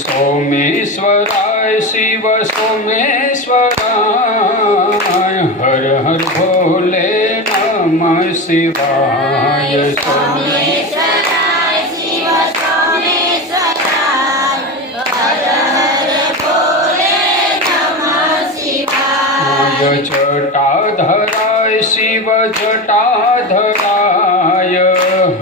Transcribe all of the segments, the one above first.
सोमेश्वराय शिव सोमेश्वराय हर हर भोले नमः शिवाय सोमेश्वराय शिव सोमेश्वराय हर हर भोले नमः शिवाय जटाधराय शिव जटाधराय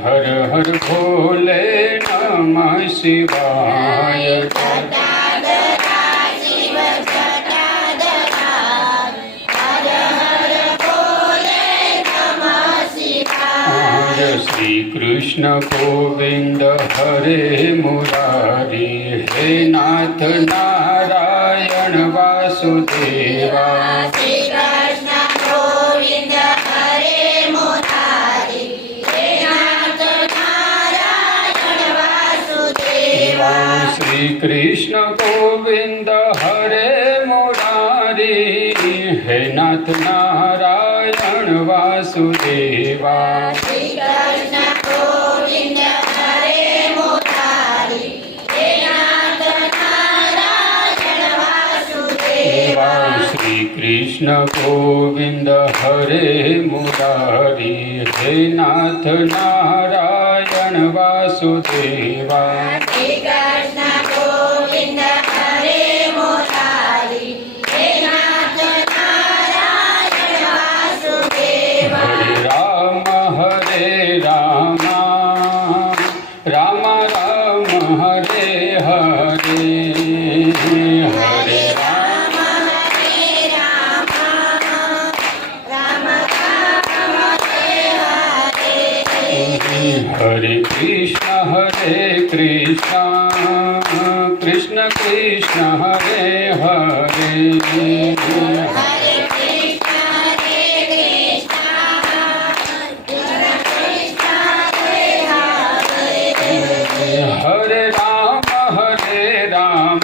हर हर भोले नमः शिवाय जटाधराय शिव जटाधराय हर हर भोले नमः शिवाय श्री कृष्ण गोविंद हरे मुरारी हे नाथ नारायण वासुदेवा श्री कृष्ण गोविंद हरे मुरारी हे नाथ नारायण वासुदेवा श्री कृष्ण गोविंद हरे मुरारी हे नाथ नारायण वासुदेवा श्री कृष्ण गोविंद हरे मुरारी हे नाथ नारायण वासुदेवा श्री कृष्ण गोविंद हरे मुरारी हे नाथ नारायण वासुदेवा श्री कृष्ण गोविंद हरे मुरारी हे नाथ नारायण वासुदेवा हरे राम राम राम हरे हरे हरे राम हरे राम राम राम हरे हरे हरे कृष्ण कृष्ण कृष्ण हरे हरे हरे कृष्ण कृष्ण कृष्ण हरे हरे हरे राम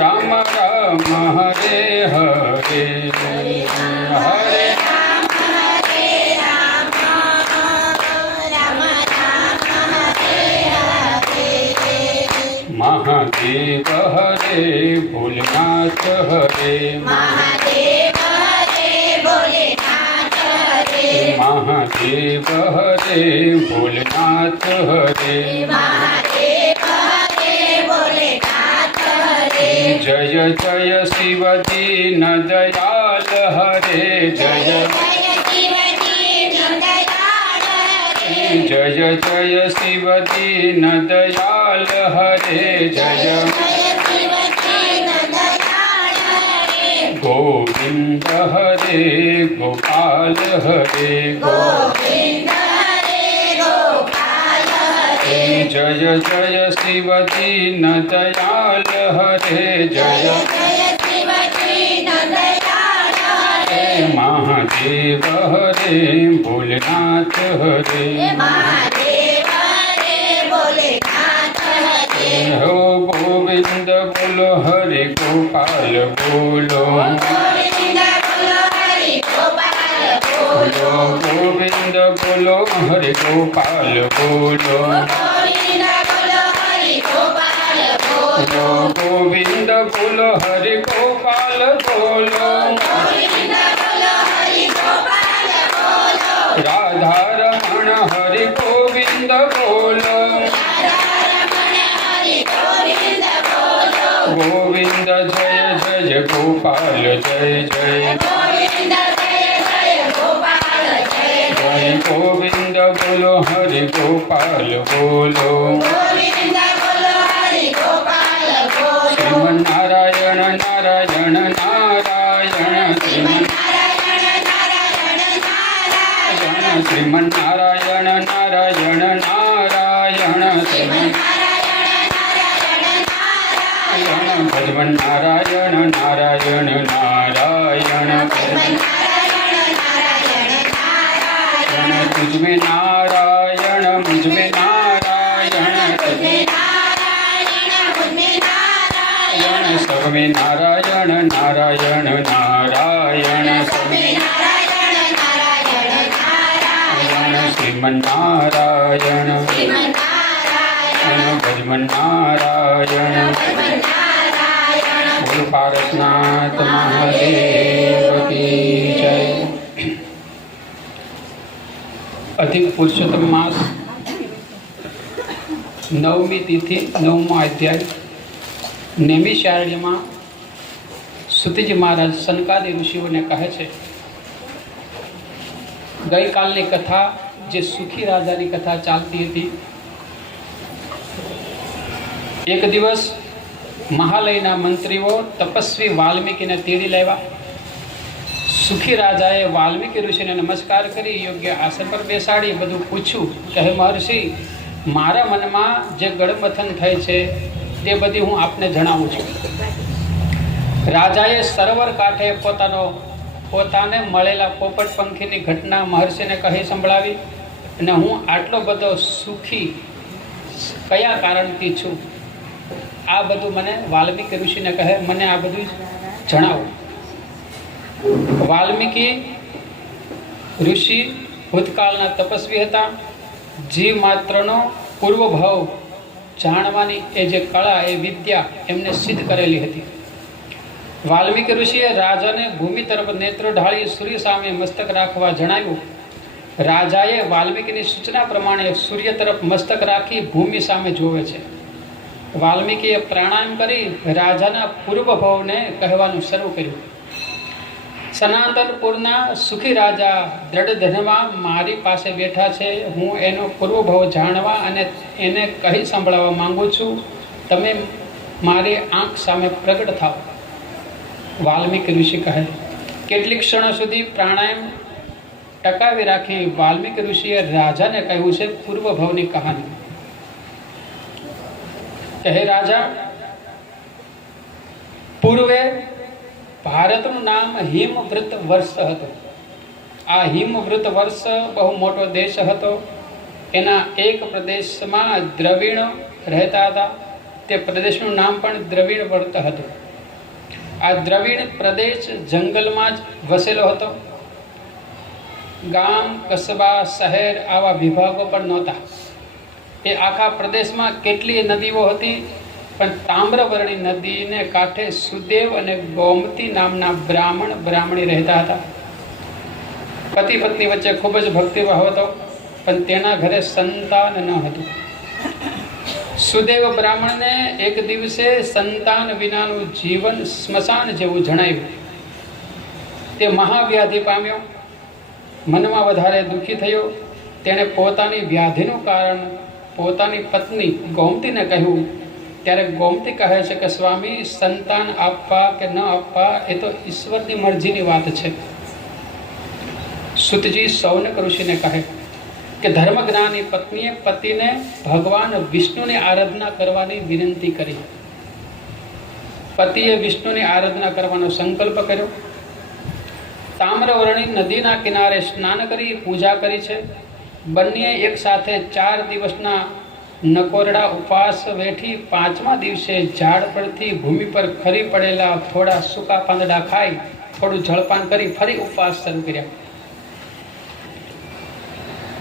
राम राम हरे हरे हरे राम हरे राम राम राम हरे हरे महादेव हरे भोलेनाथ हरे महादेव हरे भोलेनाथ हरे महादेव हरे भोलेनाथ हरे महादेव हरे भोलेनाथ हरे जय जय शिव दीन दयाल हरे जय जय शिव दीन दयाल हरे जय जय शिव दीन दयाल हरे जय जय शिव दीन दयाल हरे गोविंद हरे गोपाल हरे गोविंद हरे गोपाल हरे जय जय शिव दीन दयाल हरे जय जय शिव दीन दयाल हरे महादेव हरे भोलेनाथ हरे महादेव हरे भोलेनाथ हरे हो गोविंद बोलो हरे गोपाल बोलो गोविंद बोलो हरि गोपाल बोलो गोविंद बोलो हरे गोपाल बोलो गोविंद बोलो हरि गोपाल बोलो गोविंद बोलो हरे गोपाल बोलो गोविंद बोलो हरि गोपाल बोलो राधा रमण हरे गोविंद बोलो रमण हरि गोविंद बोलो गोविंद जय जय गोपाल जय जय गोविंद जय जय गोपाल जय जय गोविंद बोलो हरे गोपाल बोलो गोविंद बोलो हरि गोपाल बोलो श्रीमन नारायण नारायण नारायण श्रीमन नारायण नारायण नारायण श्रीमन नारायण नारायण नारायण श्रीमन नारायण नारायण नारायण भजवन नारायण नारायण नारायण नारायण नारायण नारायण तुझमें नारायण मुझमें नारायण मुझे नारायण मुझे नारायण सब में नारायण नारायण नारायण सब में नारायण नारायण नारायण श्रीमन नारायण श्रीमन नारायण भजवन શ્રીમન્નારાયણ બોલ પારસનાથ મહાદેવ કી જય. અધિક પુરુષોત્તમ માસ, 9મી તિથિ, 9મો અધ્યાય. નૈમિષારણ્યમાં સુતજી મહારાજ સનકાદી ઋષિઓને કહે છે, ગઈકાલની કથા જે સુખી રાજાની કથા ચાલતી હતી. એક દિવસ મહાલયના મંત્રીઓ તપસ્વી વાલ્મીકીને તેડી લાવ્યા. સુખી રાજાએ વાલ્મીકી ઋષિને નમસ્કાર કરી યોગ્ય આસન પર બેસાડી બધું પૂછ્યું કે હે મહર્ષિ, મારા મનમાં જે ગળમથન થઈ છે તે બધી હું આપને જણાવું છું. રાજાએ સરોવર કાંઠે પોતાને મળેલા પોપટ પંખીની ઘટના મહર્ષિને કહી સંભળાવી અને હું આટલો બધો સુખી કયા કારણથી છું આ બધું મને વાલ્મીકી ઋષિને કહે, મને આ બધું જણાવો. વાલ્મીકી ઋષિ ભૂતકાળના તપસ્વી હતા. જીવ માત્રનો પૂર્વભાવ જાણવાની એ જે કળા, એ વિદ્યા એમને સિદ્ધ કરેલી હતી. વાલ્મીકી ઋષિએ રાજાને ભૂમિ તરફ નેત્ર ઢાળી સૂર્ય સામે મસ્તક રાખવા જણાવ્યું. રાજાએ વાલ્મીકીની સૂચના પ્રમાણે સૂર્ય તરફ મસ્તક રાખી ભૂમિ સામે જોવે છે. વાલ્મીકીએ પ્રાણાયામ કરી રાજાના પૂર્વભાવને કહેવાનું શરૂ કર્યું. સનાતનપુરના સુખી રાજા દ્રઢ ધનમાં મારી પાસે બેઠા છે. હું એનો પૂર્વભાવ જાણવા અને એને કહી સંભળાવવા માંગુ છું. તમે મારી આંખ સામે પ્રગટ થાઓ. વાલ્મીકી ઋષિ કહે. કેટલીક ક્ષણો સુધી પ્રાણાયામ ટકાવી રાખી વાલ્મીકી ઋષિએ રાજાને કહ્યું છે પૂર્વભાવની કહાની. કહે રાજા, પૂર્વે ભારતનું નામ હિમવૃત વર્ષ હતું. આ હિમવૃત વર્ષ બહુ મોટો દેશ હતો. એના એક પ્રદેશમાં દ્રવિણો રહેતા હતા. તે પ્રદેશનું નામ પણ દ્રવિણ વર્ત હતું. આ દ્રવિણ પ્રદેશ જંગલમાં જ વસેલો હતો. ગામ, કસ્બા, શહેર આવા વિભાગો પણ નહોતા. એ આખા પ્રદેશમાં કેટલીય નદીઓ હતી, પણ તામ્રવર્ણી નદીને કાંઠે સુદેવ અને ગોમતી નામના બ્રાહ્મણી રહેતા હતા. પતિ પત્ની વચ્ચે ખૂબ જ ભક્તિભાવ હતો, પણ તેના ઘરે સંતાન ન હતું. સુદેવ બ્રાહ્મણને એક દિવસે સંતાન વિનાનું જીવન સ્મશાન જેવું જણાયું. તે મહાવ્યાધિ પામ્યો. મનમાં વધારે દુઃખી થયો. તેણે પોતાની વ્યાધિનું કારણ પોતાની પત્ની ગોમતીને કહ્યું. ત્યારે ગોમતી કહે છે કે સ્વામી, સંતાન આપવા કે ન આપવા એ તો ઈશ્વરની મરજીની વાત છે. સુતજી સૌનક ઋષિને કહે કે ધર્મજ્ઞાની પત્નીએ પતિને ભગવાન વિષ્ણુની આરાધના કરવાની વિનંતી કરી. પતિએ વિષ્ણુની આરાધના કરવાનો સંકલ્પ કર્યો. તામ્રવર્ણી નદીના કિનારે સ્નાન કરી પૂજા કરી છે. બંને એક સાથે 4 દિવસના નકોરડા ઉપવાસ વેઠી 5મા દિવસે ઝાડ પરથી ભૂમિ પર ખરી પડેલા થોડા સૂકા પાંદડા ખાઈ થોડું જળપાન કરી ફરી ઉપવાસ શરૂ કર્યા.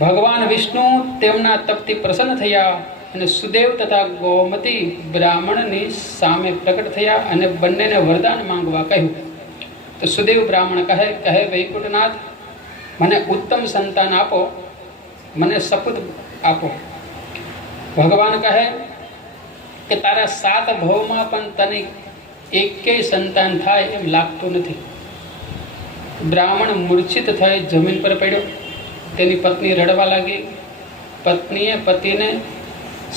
ભગવાન વિષ્ણુ તેમના તપથી પ્રસન્ન થયા અને સુદેવ તથા ગોમતી બ્રાહ્મણની સામે પ્રગટ થયા અને બંનેને વરદાન માંગવા કહ્યું. તો સુદેવ બ્રાહ્મણ કહે વૈકુંઠનાથ, મને ઉત્તમ સંતાન આપો, મને સપુત આપો. ભગવાન કહે કે તારા 7 ભાવમાં પણ તને એકેય સંતાન થાય એમ લાગતું નથી. બ્રાહ્મણ મૂર્છિત થઈ જમીન પર પડ્યો. તેની પત્ની રડવા લાગી. પત્નીએ પતિને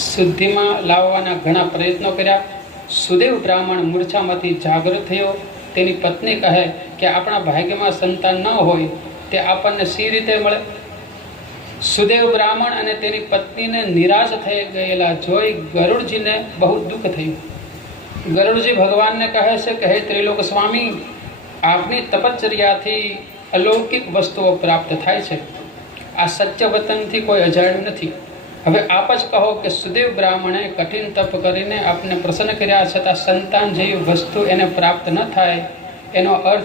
શુદ્ધિમાં લાવવાના ઘણા પ્રયત્નો કર્યા. સુદેવ બ્રાહ્મણ મૂર્છામાંથી જાગૃત થયો. તેની પત્ની કહે કે આપણા ભાગ્યમાં સંતાન ન હોય તે આપણને સી રીતે મળે? સુદેવ બ્રાહ્મણ અને તેની પત્નીને નિરાશ થઈ ગયેલા જોઈ ગરુડજીને બહુ દુઃખ થયું. ગરુડજી ભગવાનને કહે છે કે હે ત્રિલોક સ્વામી, આપની તપશ્ચર્યાથી અલૌકિક વસ્તુઓ પ્રાપ્ત થાય છે. આ સત્ય વતનથી કોઈ અજાણ્યું નથી. હવે આપ જ કહો કે સુદેવ બ્રાહ્મણે કઠિન તપ કરીને આપને પ્રસન્ન કર્યા છતાં સંતાન જેવી વસ્તુ એને પ્રાપ્ત ન થાય, એનો અર્થ